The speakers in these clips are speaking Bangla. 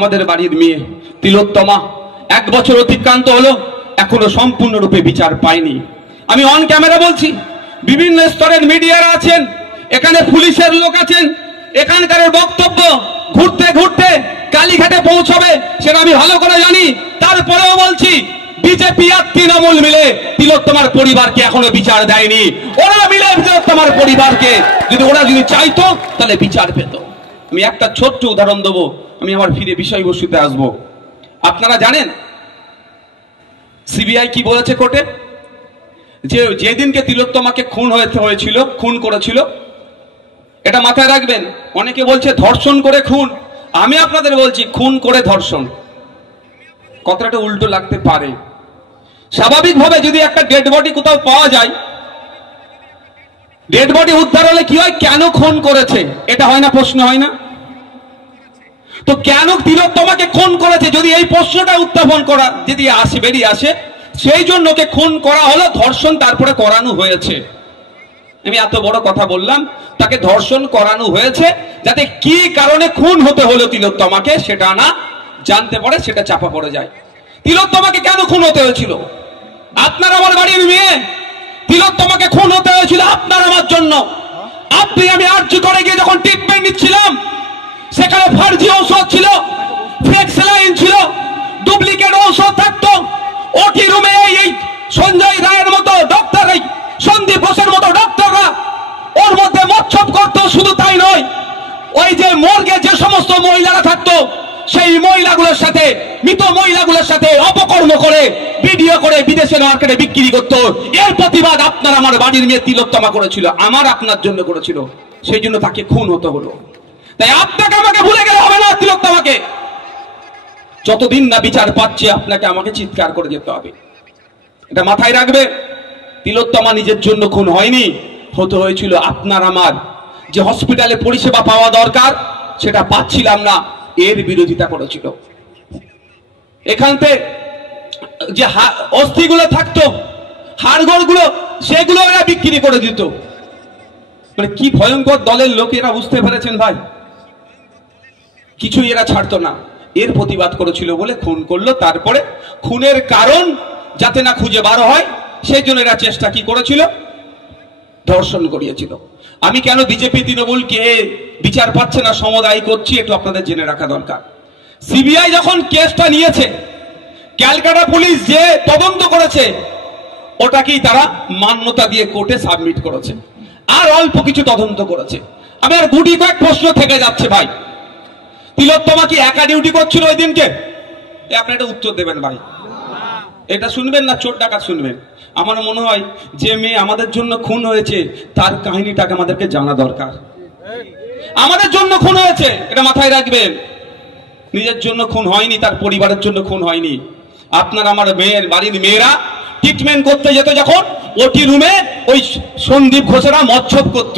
আমাদের বাড়ির মেয়ে তিলোত্তমা 1 বছর অতিক্রান্ত হলো, এখনো সম্পূর্ণরূপে বিচার পায়নি। আমি অন ক্যামেরা বলছি, বিভিন্ন স্তরের মিডিয়ারা আছেন, এখানে পুলিশের লোক আছেন, এখানকার বক্তব্য ঘুরতে ঘুরতে কালীঘাটে পৌঁছবে সেটা আমি ভালো করে জানি। তারপরেও বলছি, বিজেপি আর তৃণমূল মিলে তিলোত্তমার পরিবারকে এখনো বিচার দেয়নি। ওরা মিলে তিলোত্তমার পরিবারকে ওরা যদি চাইতো তাহলে বিচার পেত। আমি একটা ছোট্ট উদাহরণ দেবো, আমি আমার ফিরে বিষয়বস্তুতে আসবো। আপনারা জানেন সিবিআই কি বলেছে কোর্টে? যে যেদিনকে তিলোত্তমাকে খুন করেছিল, এটা মাথায় রাখবেন। অনেকে বলছে ধর্ষণ করে খুন, আমি আপনাদের বলছি খুন করে ধর্ষণ, কথাটা উল্টো লাগতে পারে। স্বাভাবিকভাবে যদি একটা ডেড বডি কোথাও পাওয়া যায়, ডেড বডি উদ্ধার হলে কি হয়, কেন খুন করেছে এটা হয় না, প্রশ্ন হয় না? তো কেন তিলোত্তমাকে খুন করেছে যদি এই প্রশ্নটা উত্থাপন করা যদি বেরিয়ে আসে, সেই জন্য ওকে খুন করা হলো, ধর্ষণ তারপরে করানো হয়েছে। আমি এত বড় কথা বললাম, তাকে ধর্ষণ করানো হয়েছে যাতে কি কারণে খুন হতে হলো তিলোত্তমাকে সেটা না জানতে পারে, সেটা চাপা পড়ে যায়। তিলোত্তমাকে কেন খুন হতে হয়েছিল? আপনার আমার বাড়ির মেয়ে, তিলোত্তমাকে খুন হতে হয়েছিল আপনার আমার জন্য। আপনি আমি আর্জি করে গিয়ে যখন ট্রিটমেন্ট নিচ্ছিলাম, সেখানে ফার্জি ঔষধ ছিল, ফেক স্যালাইন ছিল, ডুপ্লিকেট ঔষধ থাকতো। ওটি রুমে এই সঞ্জয় রায়ের মতো ডক্টর, এই সন্দীপ ঘোষের মতো ডক্টররা ওর মধ্যে মচ্ছব করতো। শুধু তাই নয়, ওই যে মর্গে যে সমস্ত মহিলারা থাকতো, সেই মহিলাগুলোর সাথে, মৃত মহিলাগুলোর সাথে অপকর্ম করে ভিডিও করে বিদেশের মার্কেটে বিক্রি করতো। এর প্রতিবাদ আপনার আমার বাড়ির মেয়ে তিলোত্তমা করেছিল, আমার আপনার জন্য করেছিল, সেই জন্য তাকে খুন হতে হলো। তাই আপনাকে আমাকে ভুলে গেলে হবে না। তিলোত্তমাকে যতদিন না বিচার পাচ্ছে, আপনাকে আমাকে চিৎকার করে যেতে হবে, এটা মাথায় রাখবে। তিলোত্তমা নিজের জন্য খুন হয়নি, হতে হয়েছিল আপনার আমার। যে হসপিটালে পরিষেবা পাওয়া দরকার সেটা পাচ্ছিলাম না, এর বিরোধিতা করেছিল। এখান থেকে যে অস্থিগুলো থাকতো, হাড়গোড় গুলো, সেগুলো এরা বিক্রি করে দিত। মানে কি ভয়ঙ্কর দলের লোক এরা, বুঝতে পেরেছেন ভাই? কিছুই এরা ছাড়তো না, এর প্রতিবাদ করেছিল বলে খুন করলো। তারপরে খুনের কারণ যাতে না খুঁজে বার হয়, সেই জন্য এরা চেষ্টা কি করেছিল, ধর্ষণ করিয়েছিল। আমি কেন বিজেপি তৃণমূলকে বিচার পাচ্ছে না সমদায়ী করছি, একটু আপনাদের জেনে রাখা দরকার। সিবিআই যখন কেসটা নিয়েছে, ক্যালকাটা পুলিশ যে তদন্ত করেছে, ওটাকেই তারা মান্যতা দিয়ে কোর্টে সাবমিট করেছে, আর অল্প কিছু তদন্ত করেছে। আমি আর গুটি কয়েক প্রশ্ন থেকে যাচ্ছে ভাই। তিলোত্তমা কি একা ডিউটি করছিল ওই দিনকে? আপনি এটা উত্তর দেবেন ভাই, এটা শুনবেন না চোর ডাকাত শুনবেন? আমার মনে হয় যে মেয়ে আমাদের জন্য খুন হয়েছে, তার কাহিনীটাকে আমাদেরকে জানা দরকার। আমাদের জন্য খুন হয়েছে, এটা মাথায় রাখবেন। নিজের জন্য খুন হয়নি, তার পরিবারের জন্য খুন হয়নি। আপনার আমার মেয়ের বাড়ির মেয়েরা ট্রিটমেন্ট করতে যেত, যখন ওটি রুমে ওই সন্দীপ ঘোষেরা মচ্ছব করত,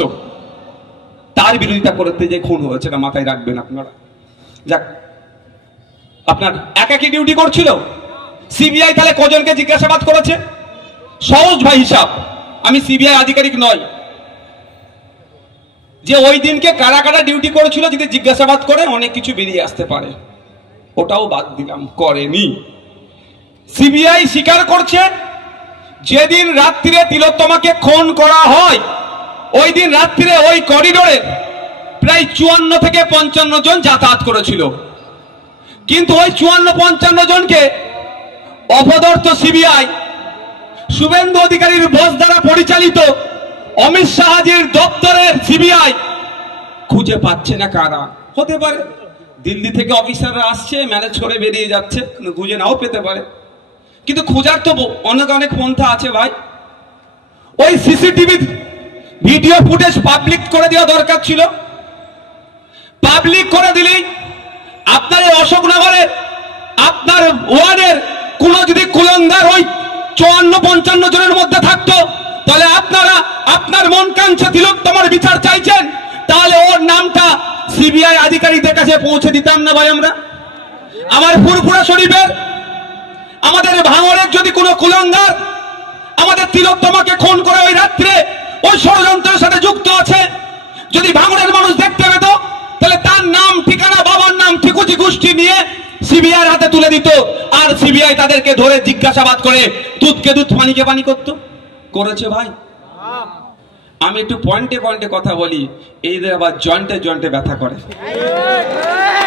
তার বিরোধিতা করতে যে খুন হয়েছে, এটা মাথায় রাখবেন আপনারা। যাক, আপনার একাকি ডিউটি করছিল। সিবিআই তাহলে কজনকে জিজ্ঞাসাবাদ করেছে? সহজ ভাই হিসাব, আমি সিবিআই আধিকারিক নয়, যে ওই দিনকে কারা কারা ডিউটি করেছিল যদি জিজ্ঞাসাবাদ করে অনেক কিছু বেরিয়ে আসতে পারে, ওটাও বাদ দিলাম, করেনি। সিবিআই স্বীকার করছে যেদিন রাত্রিরে তিলোত্তমাকে খুন করা হয়, ওই দিন রাত্রিরে ওই করিডোরে প্রায় 54 থেকে 55 জন যাতায়াত করেছিল। কিন্তু ওই 54-55 জনকে অপদার্থ সিবিআই, শুভেন্দু অধিকারীর বস দ্বারা পরিচালিত অমিত শাহজির দপ্তরের সিবিআই খুঁজে পাচ্ছে না। কারা হতে পারে? দিল্লি থেকে অফিসাররা আসছে, ম্যানেজ করে বেরিয়ে যাচ্ছে, খুঁজে নাও পেতে পারে। কিন্তু খোঁজার তো অনেক অনেক পন্থা আছে ভাই। ওই সিসিটিভি ভিডিও ফুটেজ পাবলিক করে দেওয়া দরকার ছিল। পাবলিক করে দিলেই আপনার অশোকনগরের, আপনার ওয়ার্ডের কোন যদি কুলঙ্গার ওই 54-55 জনের মধ্যে থাকতো, তাহলে আপনারা আপনার মন কাঞ্চা তিলোত্তমার বিচার চাইছেন, তাহলে ওর নামটা সিবিআই আধিকারিকদের কাছে পৌঁছে দিতাম না ভাই আমরা? আমার ফুরফুরা শরীফের, আমাদের ভাঙড়ের যদি কোনো কুলঙ্গার আমাদের তিলোত্তমাকে খুন করে ওই রাত্রে ওই ষড়যন্ত্রের সাথে যুক্ত আছে, যদি ভাঙড়ের মানুষ দেখতে পেত, তাহলে তার নাম ঠিকানা, বাবার নাম ঠিকুজি দুষ্কৃতী গোষ্ঠী নিয়ে সিবিআই হাতে তুলে দিত, আর সিবিআই তাদেরকে ধরে জিজ্ঞাসাবাদ করে দুধকে দুধ পানিকে পানি করত। করেছে ভাই? আমি একটু পয়েন্টে পয়েন্টে কথা বলি, এইদের আবার জয়েন্টে জয়েন্টে ব্যথা করে।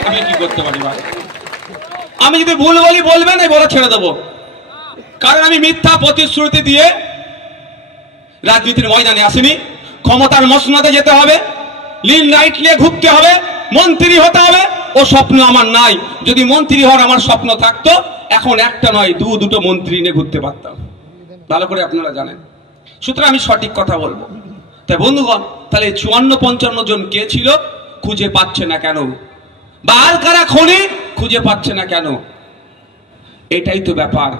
আমি কি করতে পারি ভাই? আমি যদি ভুল বলি বলবেন, এই বলে ছেড়ে দেবো, কারণ আমি মিথ্যা প্রতিশ্রুতি দিয়ে রাজনীতির ময়দানে আসিনি। ক্ষমতার মসনদে যেতে হবে, নীল লাইট নিয়ে ঘুরতে হবে, মন্ত্রী হতে হবে, ও স্বপ্ন আমার নাই। যদি মন্ত্রী হওয়ার আমার স্বপ্ন থাকতো, এখন একটা নয় দুটো মন্ত্রী নিয়ে ঘুরতে পারতাম, ভালো করে আপনারা জানেন। সুতরাং আমি সঠিক কথা বলবো। তাই বন্ধুগণ, তাহলে 54-55 জন কে ছিল, খুঁজে পাচ্ছে না কেন? বা আর কারা খনি খুঁজে পাচ্ছে না কেন? এটাই তো ব্যাপার।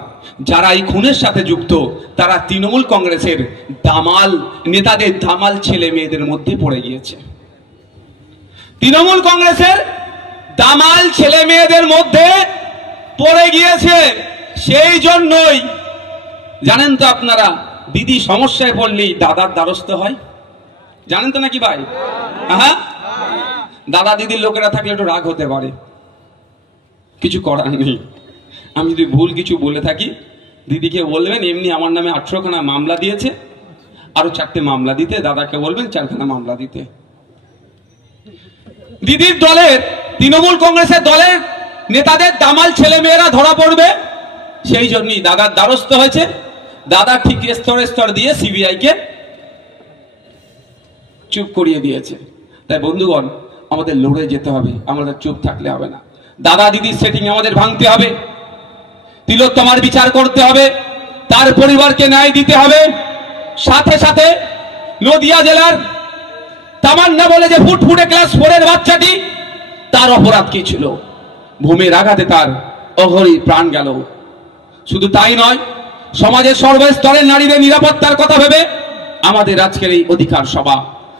যারা এই খুনের সাথে যুক্ত তারা তৃণমূল কংগ্রেসের দামাল নেতাদের, দামাল ছেলে মেয়েদের মধ্যে পড়ে গিয়েছে। তৃণমূল কংগ্রেসের দামাল ছেলে মেয়েদের মধ্যে পড়ে গিয়েছে। সেই জন্যই জানেন তো আপনারা, দিদি সমস্যায় পড়লেই দাদার দ্বারস্থ হয়, জানেন তো নাকি ভাই? হ্যাঁ, দাদা দিদির লোকেরা থাকলে একটু রাগ হতে পারে, কিছু করার নেই। আমি যদি ভুল কিছু বলে থাকি, দিদিকে বলবেন এমনি আমার নামে 18খানা মামলা দিয়েছে, আরো 4টে মামলা দিতে, দাদাকে বলবেন 4খানা মামলা দিতে। দিদির দলের, তৃণমূল কংগ্রেসের দলের নেতাদের দামাল ছেলে মেয়েরা ধরা পড়বে, সেই জন্যই দাদার দ্বারস্থ হয়েছে। দাদা ঠিক স্তরে স্তর দিয়ে সিবিআই কে চুপ করিয়ে দিয়েছে। তাই বন্ধুগণ, আমাদের লড়ে যেতে হবে, আমাদের চুপ থাকলে হবে না। দাদা দিদির সেটিং আমাদের ভাঙতে হবে, তিলোত্তমার বিচার করতে হবে, তার পরিবারকে ন্যায় দিতে হবে। সাথে সাথে নদিয়া জেলার তামান্না বলে যে ফুটফুটে ক্লাস 4-এর বাচ্চাটি, তার অপরাধ কি ছিল? ভূমির আঘাতে তার অঘরি প্রাণ গেল। শুধু তাই নয়, সমাজের সর্বস্তরের নারীদের নিরাপত্তার কথা ভেবে আমাদের আজকের এই অধিকার সভা।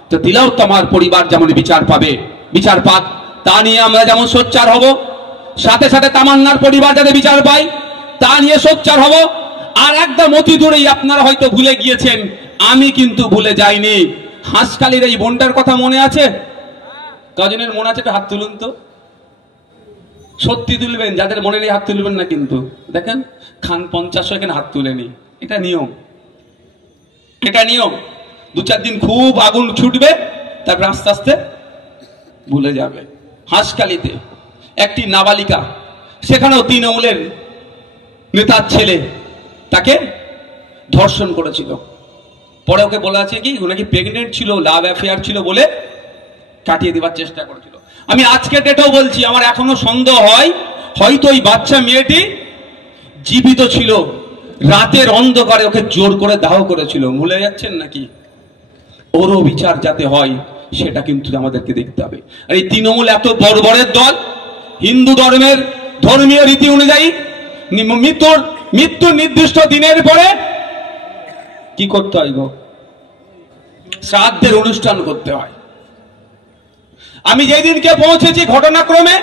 তো তিলোত্তমার পরিবার যেমন বিচার পাবে, বিচার পাক, তা নিয়ে আমরা যেমন সোচ্চার হব, সাথে সাথে তামান্নার পরিবার যাতে বিচার পায় তা নিয়ে সোচ্চার হব। আর একদম অতি দূরেই আপনারা হয়তো ভুলে গিয়েছেন, আমি কিন্তু ভুলে যাইনি। হাঁসখালির এই বোনটার কথা মনে আছে? কজনের মনে আছে? হাত তুলুন তো, সত্যি তুলবেন, যাদের মনে নেই হাত তুলবেন না। কিন্তু দেখেন, খান 50 এখানে হাত তুলেনি, এটা নিয়ম, এটা নিয়ম। 2-4 দিন খুব আগুন ছুটবে, তারপর আস্তে আস্তে ভুলে যাবে। হাঁসখালিতে একটি নাবালিকা, সেখানেও তৃণমূলের নেতার ছেলে তাকে ধর্ষণ করেছিল। পরে ওকে বলা আছে কি নাকি প্রেগনেন্ট ছিল, লাভ অ্যাফেয়ার ছিল বলে কাটিয়ে দেওয়ার চেষ্টা করেছিল। আমি আজকে ডেটেও বলছি, আমার এখনো সন্দেহ হয় হয়তো ওই বাচ্চা মেয়েটি জীবিত ছিল, রাতের অন্ধকারে ওকে জোর করে দাহ করেছিল। ভুলে যাচ্ছেন নাকি? ওরও বিচার যাতে হয় সেটা কিন্তু আমাদেরকে দেখতে হবে। আর এই তৃণমূল এত বর্বরের দল, হিন্দু ধর্মের ধর্মীয় রীতি অনুযায়ী মৃত্যুর নির্দিষ্ট দিনের পরে কি করতে হয় গো? শ্রাদ্ধের অনুষ্ঠান করতে হয়। আমি যেই দিনকে পৌঁছেছি ঘটনাক্রমে,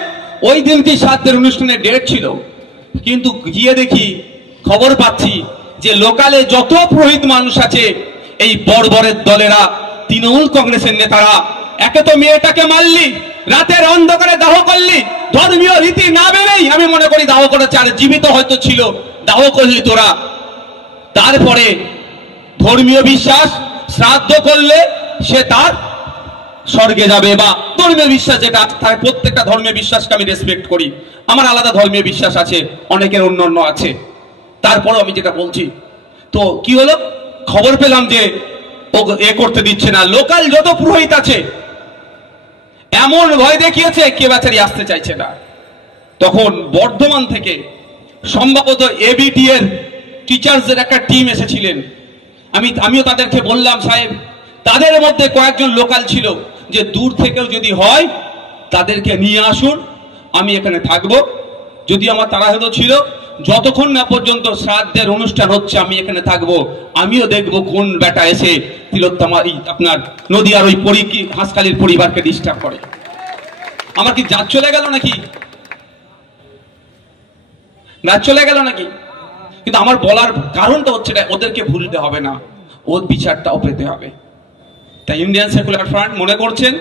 ওই দিনটি শ্রাদ্ধের অনুষ্ঠানের ডেট ছিল, কিন্তু গিয়ে দেখি, খবর পাচ্ছি যে লোকালে যত পুরোহিত মানুষ আছে, এই বর্বরের দলেরা, তৃণমূল কংগ্রেসের নেতারা, একে তো মেয়েটাকে মারলি, রাতের অন্ধকারে দাহ করলি, ধর্মীয় রীতি না মেনেই আমি মনে করি দাহ করেছে, আর জীবিত হয়তো ছিল, দাহ করলি তোরা। তারপরে ধর্মীয় বিশ্বাস, শ্রাদ্ধ করলে সে তার স্বর্গে যাবে, বা ধর্মীয় বিশ্বাস যেটা, তার প্রত্যেকটা ধর্মীয় বিশ্বাসকে আমি রেসপেক্ট করি। আমার আলাদা ধর্মীয় বিশ্বাস আছে, অনেকের অন্যান্য আছে। তারপরও আমি যেটা বলছি, তো কি হলো, খবর পেলাম যে ও এ করতে দিচ্ছে না। লোকাল যত পুরোহিত আছে এমন ভয় দেখিয়েছে, কে বেচারি আসতে চাইছে না। তখন বর্ধমান থেকে সম্ভবত এবিটি এর টিচার্সদের একটা টিম এসেছিলেন। আমিও তাদেরকে বললাম, সাহেব, তাদের মধ্যে কয়েকজন লোকাল ছিল, যে দূর থেকেও যদি হয় তাদেরকে নিয়ে আসুন, আমি এখানে থাকবো। যদি আমার তাড়াহুড়ো ছিল, যতক্ষণ না পর্যন্ত শ্রাদ্ধের অনুষ্ঠান হচ্ছে আমি এখানে থাকবো, আমিও দেখবো কোন বেটা এসে তিলোত্তমার আপনার নদিয়ার ওই হাঁসখালির পরিবারকে ডিস্টার্ব করে। আমার কি জাত চলে গেল নাকি? জাত চলে গেল নাকি? কিন্তু আমার বলার কারণটা হচ্ছে, ওদেরকে ভুলতে হবে না, ওর বিচারটাও পেতে হবে। তাই ইন্ডিয়ান সেকুলার ফ্রন্ট মনে করছেন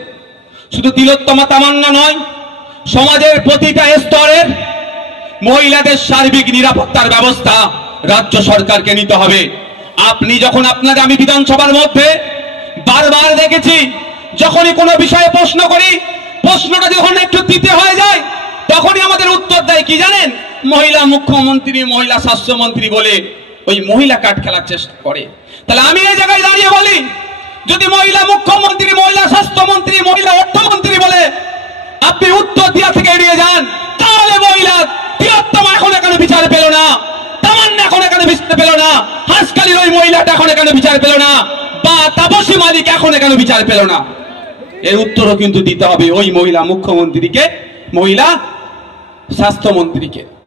শুধু তিলোত্তমা তামান্না নয়, সমাজের প্রতিটা স্তরের মহিলাদের সার্বিক নিরাপত্তার ব্যবস্থা রাজ্য সরকারকে নিতে হবে। আপনি যখন আপনাদের আমি বিধানসভার মধ্যে বারবার দেখেছি, যখনই কোনো বিষয়ে প্রশ্ন করি, প্রশ্নটা যখন একটু দিতে হয়ে যায় তখনই আমাদের উত্তর দেয় কি জানেন, মহিলা মুখ্যমন্ত্রী, মহিলা স্বাস্থ্যমন্ত্রী বলে ওই মহিলা কার্ড খেলার চেষ্টা করে। তাহলে আমি এই জায়গায় দাঁড়িয়ে বলি, যদি মহিলা মুখ্যমন্ত্রী, মহিলা স্বাস্থ্যমন্ত্রী, মহিলা অর্থমন্ত্রী বলে আপনি উত্তর দেওয়া থেকে এড়িয়ে যান, তাহলে মহিলা তিলোত্তমা এখন এখানে বিচার পেল না, তামান্না এখন এখানে বিচার পেল না, হাসখালির ওই মহিলাটা এখন এখানে বিচার পেল না, বা তাপসী মালিক এখন এখানে বিচার পেল না। এর উত্তরও কিন্তু দিতে হবে ওই মহিলা মুখ্যমন্ত্রীকে, মহিলা স্বাস্থ্যমন্ত্রীকে।